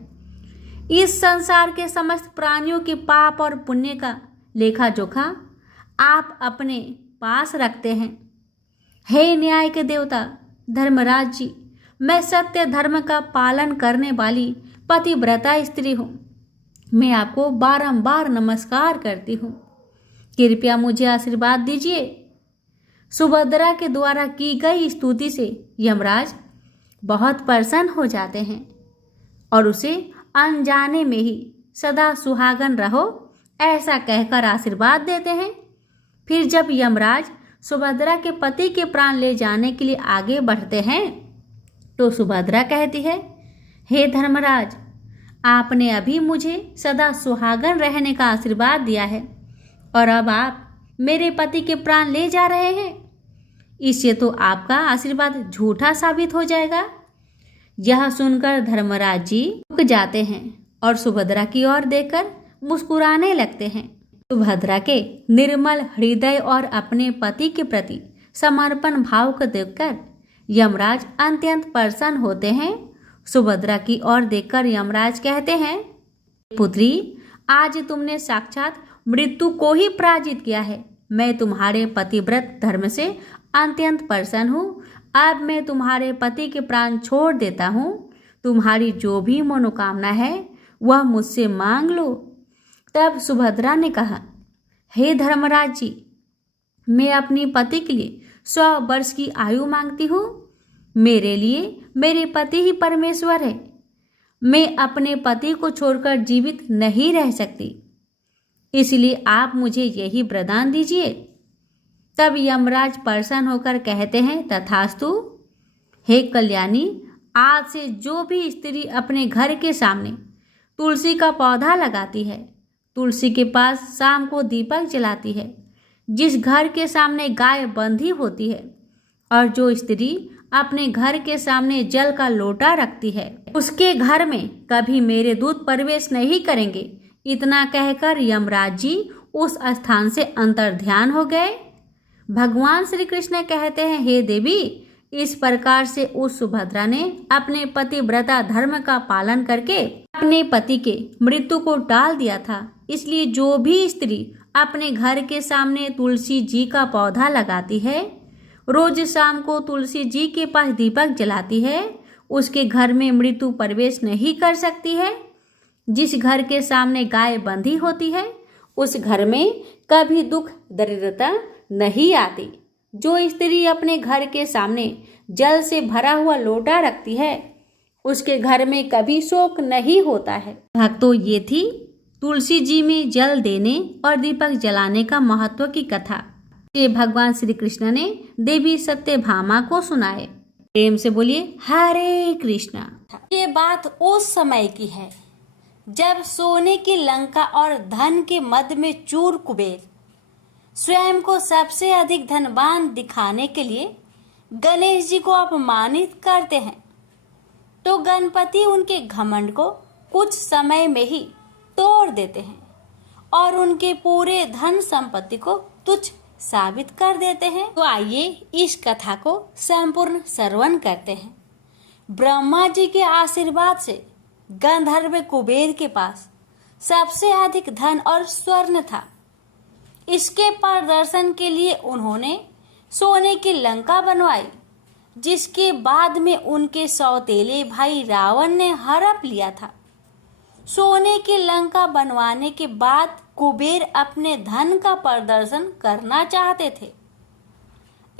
इस संसार के समस्त प्राणियों के पाप और पुण्य का लेखा जोखा आप अपने पास रखते हैं। हे न्याय के देवता धर्मराज जी, मैं सत्य धर्म का पालन करने वाली पतिव्रता स्त्री हूँ। मैं आपको बारंबार नमस्कार करती हूँ, कृपया मुझे आशीर्वाद दीजिए। सुभद्रा के द्वारा की गई स्तुति से यमराज बहुत प्रसन्न हो जाते हैं और उसे अनजाने में ही सदा सुहागन रहो ऐसा कहकर आशीर्वाद देते हैं। फिर जब यमराज सुभद्रा के पति के प्राण ले जाने के लिए आगे बढ़ते हैं तो सुभद्रा कहती है, हे धर्मराज, आपने अभी मुझे सदा सुहागन रहने का आशीर्वाद दिया है और अब आप मेरे पति के प्राण ले जा रहे हैं। इससे तो आपका आशीर्वाद झूठा साबित हो जाएगा। यह सुनकर धर्मराज जी रुक जाते हैं और सुभद्रा की ओर देखकर मुस्कुराने लगते हैं। सुभद्रा के निर्मल हृदय और अपने पति के प्रति समर्पण भाव को देखकर यमराज अत्यंत प्रसन्न होते हैं। सुभद्रा की ओर देखकर यमराज कहते हैं, पुत्री, आज तुमने साक्षात मृत्यु को ही पराजित किया है। मैं तुम्हारे पतिव्रत धर्म से अत्यंत प्रसन्न हूँ। अब मैं तुम्हारे पति के प्राण छोड़ देता हूँ। तुम्हारी जो भी मनोकामना है वह मुझसे मांग लो। तब सुभद्रा ने कहा, हे धर्मराज जी, मैं अपनी पति के लिए 100 वर्ष की आयु मांगती हूँ। मेरे लिए मेरे पति ही परमेश्वर है। मैं अपने पति को छोड़कर जीवित नहीं रह सकती, इसलिए आप मुझे यही वरदान दीजिए। तब यमराज प्रसन्न होकर कहते हैं, तथास्तु। हे कल्याणी, आज से जो भी स्त्री अपने घर के सामने तुलसी का पौधा लगाती है, तुलसी के पास शाम को दीपक जलाती है, जिस घर के सामने गाय बंधी होती है और जो स्त्री अपने घर के सामने जल का लोटा रखती है, उसके घर में कभी मेरे दूत प्रवेश नहीं करेंगे। इतना कहकर यमराज जी उस स्थान से अंतर्ध्यान हो गए। भगवान श्री कृष्ण कहते हैं, हे देवी, इस प्रकार से उस सुभद्रा ने अपने पतिव्रता धर्म का पालन करके अपने पति के मृत्यु को टाल दिया था। इसलिए जो भी स्त्री अपने घर के सामने तुलसी जी का पौधा लगाती है, रोज शाम को तुलसी जी के पास दीपक जलाती है, उसके घर में मृत्यु प्रवेश नहीं कर सकती है। जिस घर के सामने गाय बंधी होती है, उस घर में कभी दुख दरिद्रता नहीं आती। जो स्त्री अपने घर के सामने जल से भरा हुआ लोटा रखती है, उसके घर में कभी शोक नहीं होता है। भक्तों, ये थी तुलसी जी में जल देने और दीपक जलाने का महत्व की कथा। ये भगवान श्री कृष्ण ने देवी सत्यभामा को सुनाए। प्रेम से बोलिए हरे कृष्णा। ये बात उस समय की है जब सोने की लंका और धन के मद में चूर कुबेर स्वयं को सबसे अधिक धनवान दिखाने के लिए गणेश जी को अपमानित करते हैं, तो गणपति उनके घमंड को कुछ समय में ही तोड़ देते हैं और उनके पूरे धन संपत्ति को तुच्छ साबित कर देते हैं। तो आइए इस कथा को संपूर्ण श्रवण करते हैं। ब्रह्मा जी के आशीर्वाद से गंधर्व कुबेर के पास सबसे अधिक धन और स्वर्ण था। इसके प्रदर्शन के लिए उन्होंने सोने की लंका बनवाई, जिसके बाद में उनके सौतेले भाई रावण ने हड़प लिया था। सोने की लंका बनवाने के बाद कुबेर अपने धन का प्रदर्शन करना चाहते थे।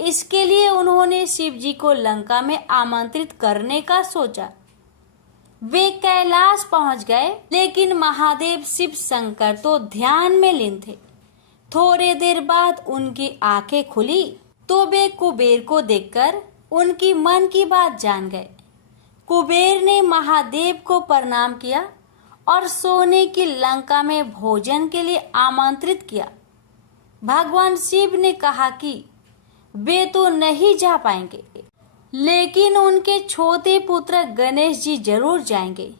इसके लिए उन्होंने शिव जी को लंका में आमंत्रित करने का सोचा। वे कैलाश पहुंच गए, लेकिन महादेव शिव शंकर तो ध्यान में लीन थे। थोड़े देर बाद उनकी आंखें खुली तो वे कुबेर को देखकर उनकी मन की बात जान गए। कुबेर ने महादेव को प्रणाम किया और सोने की लंका में भोजन के लिए आमंत्रित किया। भगवान शिव ने कहा कि वे तो नहीं जा पाएंगे, लेकिन उनके छोटे पुत्र गणेश जी जरूर जाएंगे।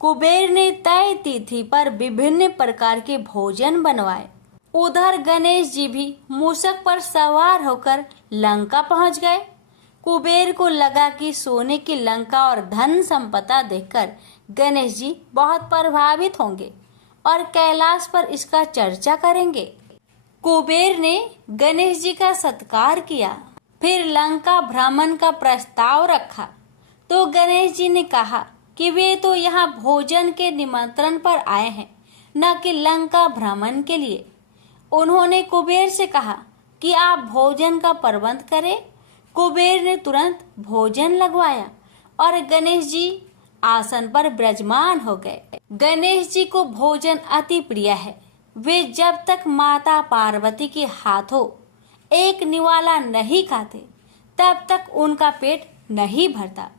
कुबेर ने तय तिथि पर विभिन्न प्रकार के भोजन बनवाए। उधर गणेश जी भी मूषक पर सवार होकर लंका पहुंच गए। कुबेर को लगा कि सोने की लंका और धन संपदा देखकर गणेश जी बहुत प्रभावित होंगे और कैलाश पर इसका चर्चा करेंगे। कुबेर ने गणेश जी का सत्कार किया, फिर लंका भ्रमण का प्रस्ताव रखा। तो गणेश जी ने कहा कि वे तो यहाँ भोजन के निमंत्रण पर आए हैं, न कि लंका भ्रमण के लिए। उन्होंने कुबेर से कहा कि आप भोजन का प्रबंध करें। कुबेर ने तुरंत भोजन लगवाया और गणेश जी आसन पर विराजमान हो गए। गणेश जी को भोजन अति प्रिय है। वे जब तक माता पार्वती के हाथों एक निवाला नहीं खाते, तब तक उनका पेट नहीं भरता।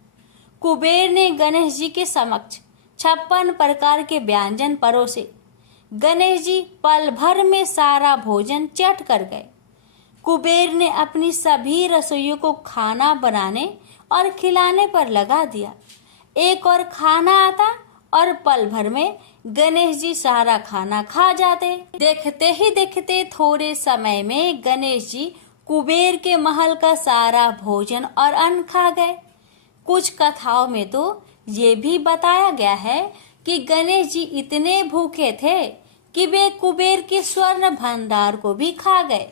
कुबेर ने गणेश जी के समक्ष 56 प्रकार के व्यंजन परोसे। गणेश जी पल भर में सारा भोजन चट कर गए। कुबेर ने अपनी सभी रसोइयों को खाना बनाने और खिलाने पर लगा दिया। एक और खाना आता और पल भर में गणेश जी सारा खाना खा जाते। देखते ही देखते थोड़े समय में गणेश जी कुबेर के महल का सारा भोजन और अन्न खा गए। कुछ कथाओं में तो ये भी बताया गया है कि गणेश जी इतने भूखे थे कि वे कुबेर के स्वर्ण भंडार को भी खा गए।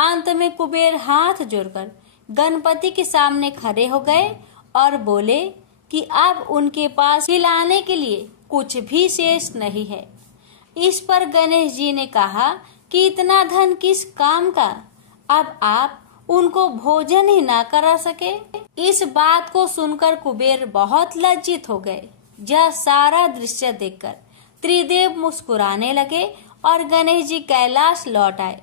अंत में कुबेर हाथ जोड़कर गणपति के सामने खड़े हो गए और बोले कि अब उनके पास खिलाने के लिए कुछ भी शेष नहीं है। इस पर गणेश जी ने कहा कि इतना धन किस काम का, अब आप उनको भोजन ही ना करा सके। इस बात को सुनकर कुबेर बहुत लज्जित हो गए। यह सारा दृश्य देखकर त्रिदेव मुस्कुराने लगे और गणेश जी कैलाश लौट आए।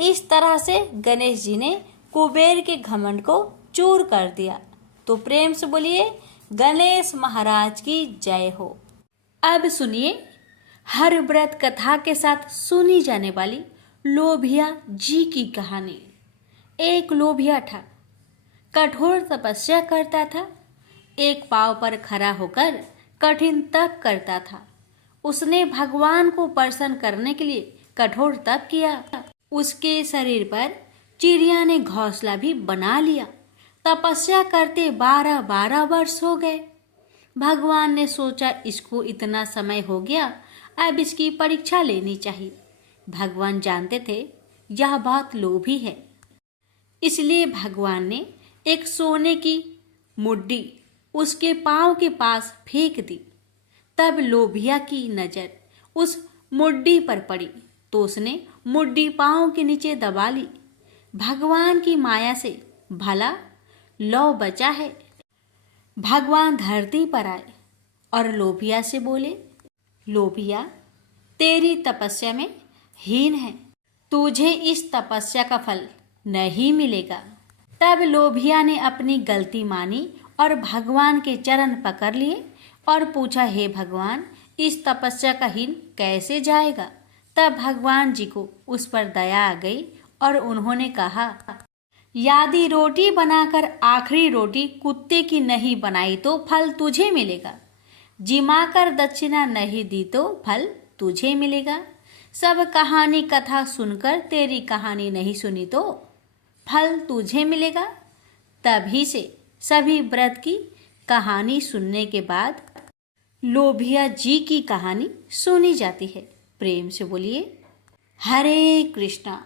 इस तरह से गणेश जी ने कुबेर के घमंड को चूर कर दिया। तो प्रेम से बोलिए गणेश महाराज की जय हो। अब सुनिए हर व्रत कथा के साथ सुनी जाने वाली लोभिया जी की कहानी। एक लोभिया था, कठोर तपस्या करता था। एक पांव पर खड़ा होकर कठिन तप करता था। उसने भगवान को प्रसन्न करने के लिए कठोर तप किया। उसके शरीर पर चिड़िया ने घोंसला भी बना लिया। तपस्या करते 12 वर्ष हो गए। भगवान ने सोचा इसको इतना समय हो गया, अब इसकी परीक्षा लेनी चाहिए। भगवान जानते थे यह बहुत लोभी है, इसलिए भगवान ने एक सोने की मुड्डी उसके पांव के पास फेंक दी। तब लोभिया की नजर उस मुड्डी पर पड़ी तो उसने मुड्डी पांव के नीचे दबा ली। भगवान की माया से भला लौ बचा है। भगवान धरती पर आए और लोभिया से बोले, लोभिया तेरी तपस्या में हीन है, तुझे इस तपस्या का फल नहीं मिलेगा। तब लोभिया ने अपनी गलती मानी और भगवान के चरण पकड़ लिए और पूछा, हे भगवान इस तपस्या का हीन कैसे जाएगा। तब भगवान जी को उस पर दया आ गई और उन्होंने कहा, यदि रोटी बनाकर आखिरी रोटी कुत्ते की नहीं बनाई तो फल तुझे मिलेगा। जिमाकर दक्षिणा नहीं दी तो फल तुझे मिलेगा। सब कहानी कथा सुनकर तेरी कहानी नहीं सुनी तो फल तुझे मिलेगा। तभी से सभी व्रत की कहानी सुनने के बाद लोभिया जी की कहानी सुनी जाती है। प्रेम से बोलिए हरे कृष्णा।